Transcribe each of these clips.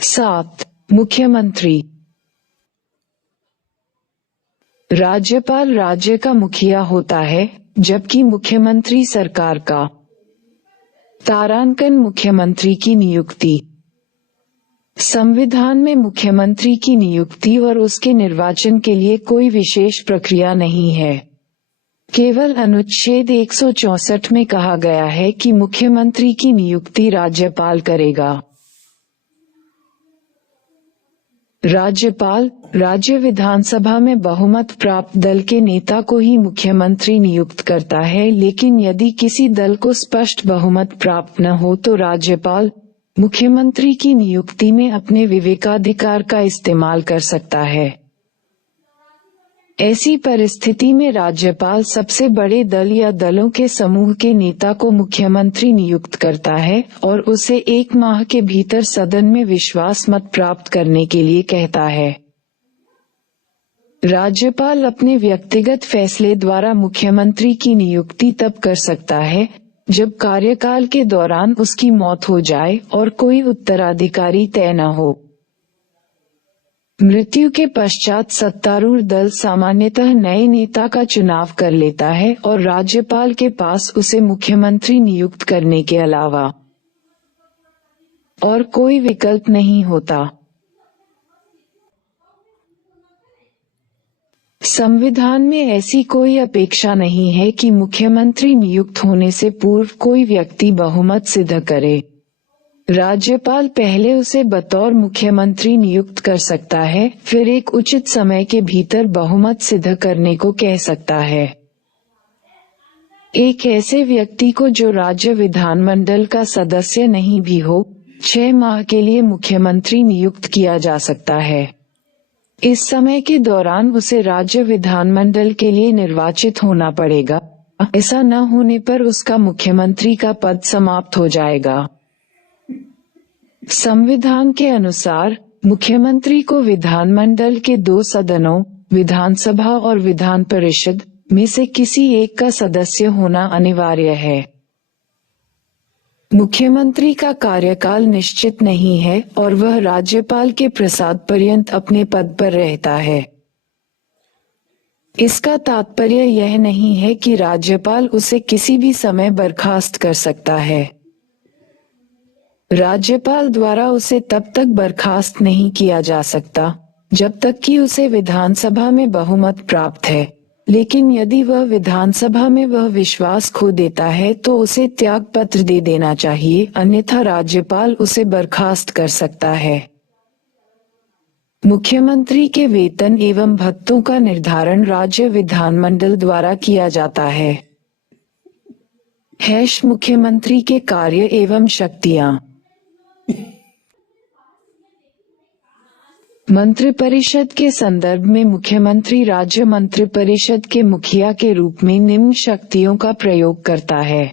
7. मुख्यमंत्री। राज्यपाल राज्य का मुखिया होता है, जबकि मुख्यमंत्री सरकार का। तारांकन मुख्यमंत्री की नियुक्ति। संविधान में मुख्यमंत्री की नियुक्ति और उसके निर्वाचन के लिए कोई विशेष प्रक्रिया नहीं है। केवल अनुच्छेद 164 में कहा गया है कि मुख्यमंत्री की नियुक्ति राज्यपाल करेगा। राज्यपाल राज्य विधानसभा में बहुमत प्राप्त दल के नेता को ही मुख्यमंत्री नियुक्त करता है, लेकिन यदि किसी दल को स्पष्ट बहुमत प्राप्त न हो तो राज्यपाल मुख्यमंत्री की नियुक्ति में अपने विवेकाधिकार का इस्तेमाल कर सकता है। ऐसी परिस्थिति में राज्यपाल सबसे बड़े दल या दलों के समूह के नेता को मुख्यमंत्री नियुक्त करता है और उसे 1 माह के भीतर सदन में विश्वास मत प्राप्त करने के लिए कहता है। राज्यपाल अपने व्यक्तिगत फैसले द्वारा मुख्यमंत्री की नियुक्ति तब कर सकता है जब कार्यकाल के दौरान उसकी मौत हो जाए और कोई उत्तराधिकारी तय न हो। मृत्यु के पश्चात सत्तारूढ़ दल सामान्यतः नए नेता का चुनाव कर लेता है और राज्यपाल के पास उसे मुख्यमंत्री नियुक्त करने के अलावा और कोई विकल्प नहीं होता। संविधान में ऐसी कोई अपेक्षा नहीं है कि मुख्यमंत्री नियुक्त होने से पूर्व कोई व्यक्ति बहुमत सिद्ध करे। राज्यपाल पहले उसे बतौर मुख्यमंत्री नियुक्त कर सकता है, फिर एक उचित समय के भीतर बहुमत सिद्ध करने को कह सकता है। एक ऐसे व्यक्ति को जो राज्य विधानमंडल का सदस्य नहीं भी हो, 6 माह के लिए मुख्यमंत्री नियुक्त किया जा सकता है। इस समय के दौरान उसे राज्य विधानमंडल के लिए निर्वाचित होना पड़ेगा। ऐसा न होने पर उसका मुख्यमंत्री का पद समाप्त हो जाएगा। संविधान के अनुसार मुख्यमंत्री को विधानमंडल के 2 सदनों, विधानसभा और विधान परिषद में से किसी एक का सदस्य होना अनिवार्य है। मुख्यमंत्री का कार्यकाल निश्चित नहीं है और वह राज्यपाल के प्रसाद पर्यंत अपने पद पर रहता है। इसका तात्पर्य यह नहीं है कि राज्यपाल उसे किसी भी समय बर्खास्त कर सकता है। राज्यपाल द्वारा उसे तब तक बर्खास्त नहीं किया जा सकता जब तक कि उसे विधानसभा में बहुमत प्राप्त है, लेकिन यदि वह विधानसभा में वह विश्वास खो देता है तो उसे त्याग पत्र दे देना चाहिए, अन्यथा राज्यपाल उसे बर्खास्त कर सकता है। मुख्यमंत्री के वेतन एवं भत्तों का निर्धारण राज्य विधानमंडल द्वारा किया जाता है। मुख्यमंत्री के कार्य एवं शक्तियां। मंत्रिपरिषद के संदर्भ में मुख्यमंत्री राज्य मंत्रिपरिषद के मुखिया के रूप में निम्न शक्तियों का प्रयोग करता है।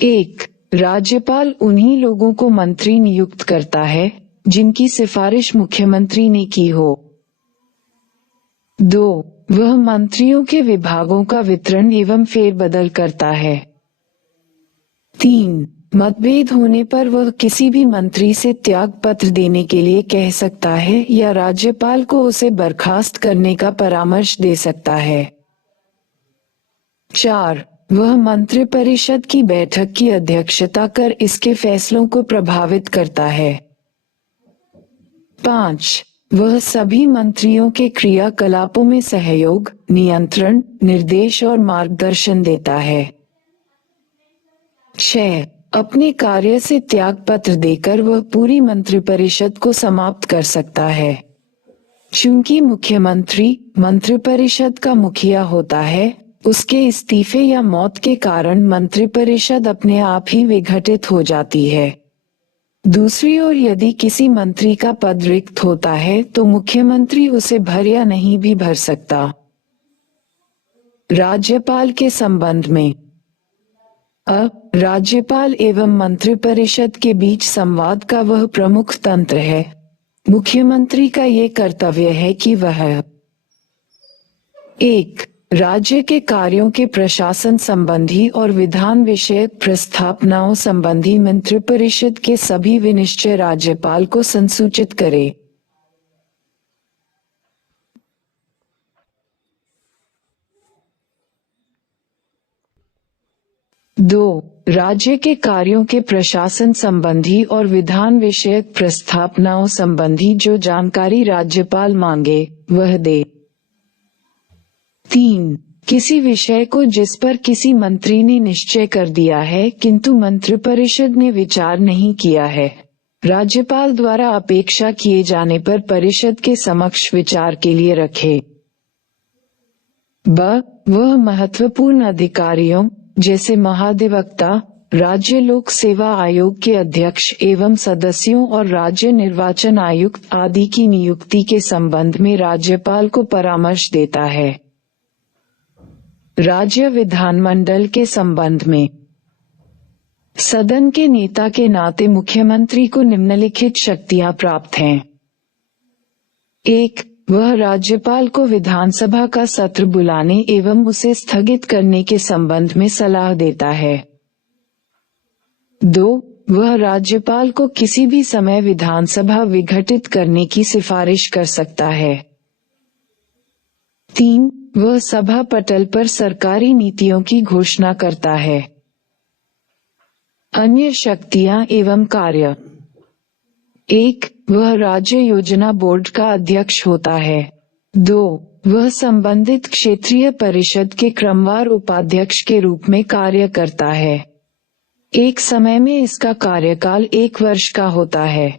1. राज्यपाल उन्हीं लोगों को मंत्री नियुक्त करता है जिनकी सिफारिश मुख्यमंत्री ने की हो। 2. वह मंत्रियों के विभागों का वितरण एवं फेरबदल करता है। 3. मतभेद होने पर वह किसी भी मंत्री से त्याग पत्र देने के लिए कह सकता है या राज्यपाल को उसे बर्खास्त करने का परामर्श दे सकता है। 4. वह मंत्रिपरिषद की बैठक की अध्यक्षता कर इसके फैसलों को प्रभावित करता है। 5. वह सभी मंत्रियों के क्रियाकलापों में सहयोग, नियंत्रण, निर्देश और मार्गदर्शन देता है। 6. अपने कार्य से त्याग पत्र देकर वह पूरी मंत्रिपरिषद को समाप्त कर सकता है। चूंकि मुख्यमंत्री मंत्रिपरिषद का मुखिया होता है, उसके इस्तीफे या मौत के कारण मंत्रिपरिषद अपने आप ही विघटित हो जाती है। दूसरी ओर यदि किसी मंत्री का पद रिक्त होता है तो मुख्यमंत्री उसे भर या नहीं भी भर सकता। राज्यपाल के संबंध में राज्यपाल एवं मंत्रिपरिषद के बीच संवाद का वह प्रमुख तंत्र है। मुख्यमंत्री का ये कर्तव्य है कि वह 1. राज्य के कार्यों के प्रशासन संबंधी और विधान विषयक प्रस्तावनाओं संबंधी मंत्रिपरिषद के सभी विनिश्चय राज्यपाल को संसूचित करे। 2. राज्य के कार्यों के प्रशासन संबंधी और विधान विषयक प्रस्तावनाओं संबंधी जो जानकारी राज्यपाल मांगे वह दे। 3. किसी विषय को जिस पर किसी मंत्री ने निश्चय कर दिया है किंतु मंत्रिपरिषद ने विचार नहीं किया है, राज्यपाल द्वारा अपेक्षा किए जाने पर परिषद के समक्ष विचार के लिए रखे। वह महत्वपूर्ण अधिकारियों जैसे महाधिवक्ता, राज्य लोक सेवा आयोग के अध्यक्ष एवं सदस्यों और राज्य निर्वाचन आयुक्त आदि की नियुक्ति के संबंध में राज्यपाल को परामर्श देता है। राज्य विधानमंडल के संबंध में सदन के नेता के नाते मुख्यमंत्री को निम्नलिखित शक्तियां प्राप्त हैं। 1. वह राज्यपाल को विधानसभा का सत्र बुलाने एवं उसे स्थगित करने के संबंध में सलाह देता है। 2. वह राज्यपाल को किसी भी समय विधानसभा विघटित करने की सिफारिश कर सकता है। 3. वह सभा पटल पर सरकारी नीतियों की घोषणा करता है। अन्य शक्तियां एवं कार्य। 1. वह राज्य योजना बोर्ड का अध्यक्ष होता है। 2. वह संबंधित क्षेत्रीय परिषद के क्रमवार उपाध्यक्ष के रूप में कार्य करता है। एक समय में इसका कार्यकाल 1 वर्ष का होता है।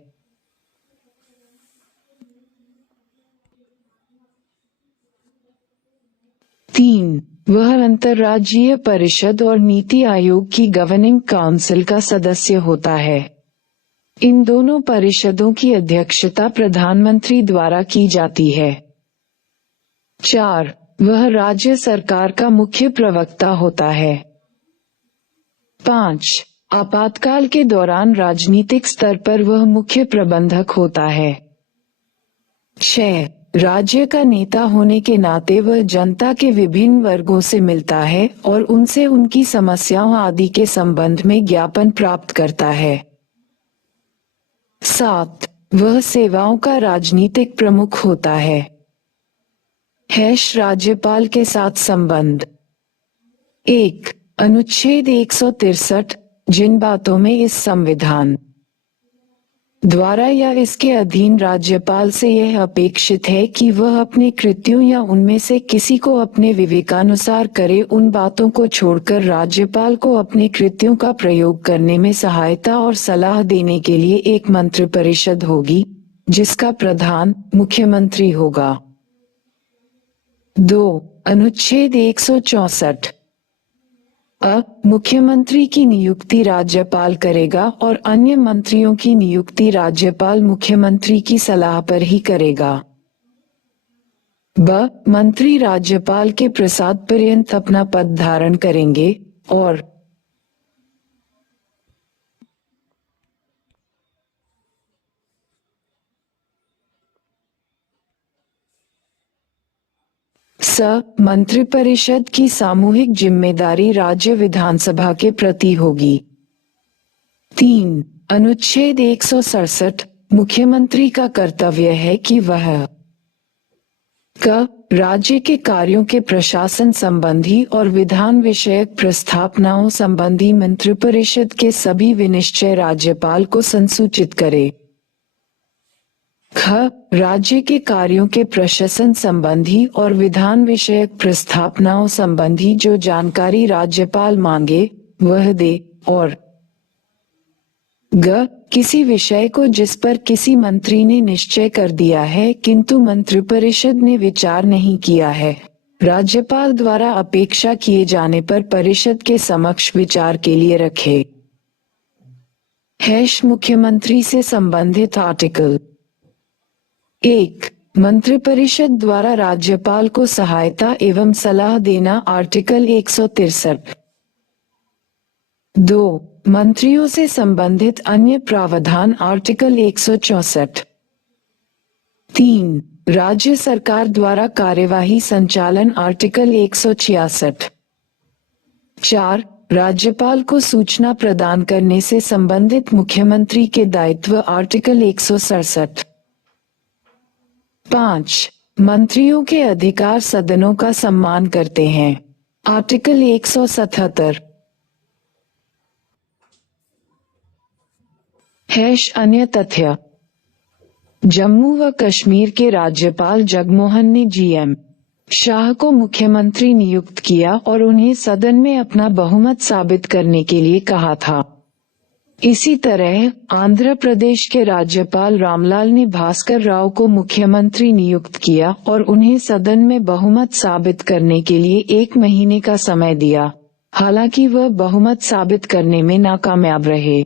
3. वह अंतर्राज्यीय परिषद और नीति आयोग की गवर्निंग काउंसिल का सदस्य होता है। इन दोनों परिषदों की अध्यक्षता प्रधानमंत्री द्वारा की जाती है। 4. वह राज्य सरकार का मुख्य प्रवक्ता होता है। 5. आपातकाल के दौरान राजनीतिक स्तर पर वह मुख्य प्रबंधक होता है। 6. राज्य का नेता होने के नाते वह जनता के विभिन्न वर्गों से मिलता है और उनसे उनकी समस्याओं आदि के संबंध में ज्ञापन प्राप्त करता है। 7. वह सेवाओं का राजनीतिक प्रमुख होता है। राज्यपाल के साथ संबंध। 1. अनुच्छेद 163 जिन बातों में इस संविधान द्वारा या इसके अधीन राज्यपाल से यह अपेक्षित है कि वह अपने कृत्यों या उनमें से किसी को अपने विवेकानुसार करे, उन बातों को छोड़कर राज्यपाल को अपने कृत्यों का प्रयोग करने में सहायता और सलाह देने के लिए एक मंत्रिपरिषद होगी, जिसका प्रधान मुख्यमंत्री होगा। 2. अनुच्छेद 164 मुख्यमंत्री की नियुक्ति राज्यपाल करेगा और अन्य मंत्रियों की नियुक्ति राज्यपाल मुख्यमंत्री की सलाह पर ही करेगा। मंत्री राज्यपाल के प्रसाद पर्यंत अपना पद धारण करेंगे और मंत्रिपरिषद की सामूहिक जिम्मेदारी राज्य विधानसभा के प्रति होगी। 3. अनुच्छेद 167 मुख्यमंत्री का कर्तव्य है कि वह राज्य के कार्यों के प्रशासन संबंधी और विधान विषयक प्रस्तावनाओं संबंधी मंत्रिपरिषद के सभी विनिश्चय राज्यपाल को संसूचित करे। राज्य के कार्यों के प्रशासन संबंधी और विधान विषयक प्रस्तावनाओं संबंधी जो जानकारी राज्यपाल मांगे वह दे। और किसी विषय को जिस पर किसी मंत्री ने निश्चय कर दिया है किंतु मंत्रिपरिषद ने विचार नहीं किया है, राज्यपाल द्वारा अपेक्षा किए जाने पर परिषद के समक्ष विचार के लिए रखे। मुख्यमंत्री से संबंधित आर्टिकल। 1. मंत्रिपरिषद द्वारा राज्यपाल को सहायता एवं सलाह देना आर्टिकल 163। 2. मंत्रियों से संबंधित अन्य प्रावधान आर्टिकल 164। 3. राज्य सरकार द्वारा कार्यवाही संचालन आर्टिकल 166। 4. राज्यपाल को सूचना प्रदान करने से संबंधित मुख्यमंत्री के दायित्व आर्टिकल 167। 5. मंत्रियों के अधिकार सदनों का सम्मान करते हैं आर्टिकल 177। अन्य तथ्य। जम्मू व कश्मीर के राज्यपाल जगमोहन ने जीएम शाह को मुख्यमंत्री नियुक्त किया और उन्हें सदन में अपना बहुमत साबित करने के लिए कहा था। इसी तरह आंध्र प्रदेश के राज्यपाल रामलाल ने भास्कर राव को मुख्यमंत्री नियुक्त किया और उन्हें सदन में बहुमत साबित करने के लिए 1 महीने का समय दिया, हालांकि वह बहुमत साबित करने में नाकामयाब रहे।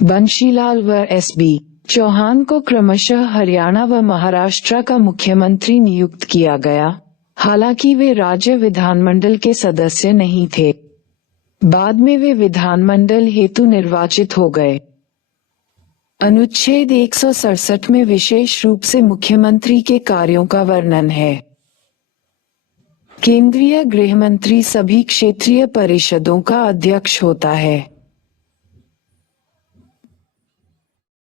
बंशीलाल व एसबी चौहान को क्रमशः हरियाणा व महाराष्ट्र का मुख्यमंत्री नियुक्त किया गया, हालांकि वे राज्य विधानमंडल के सदस्य नहीं थे। बाद में वे विधानमंडल हेतु निर्वाचित हो गए। अनुच्छेद 167 में विशेष रूप से मुख्यमंत्री के कार्यों का वर्णन है। केंद्रीय गृह मंत्री सभी क्षेत्रीय परिषदों का अध्यक्ष होता है।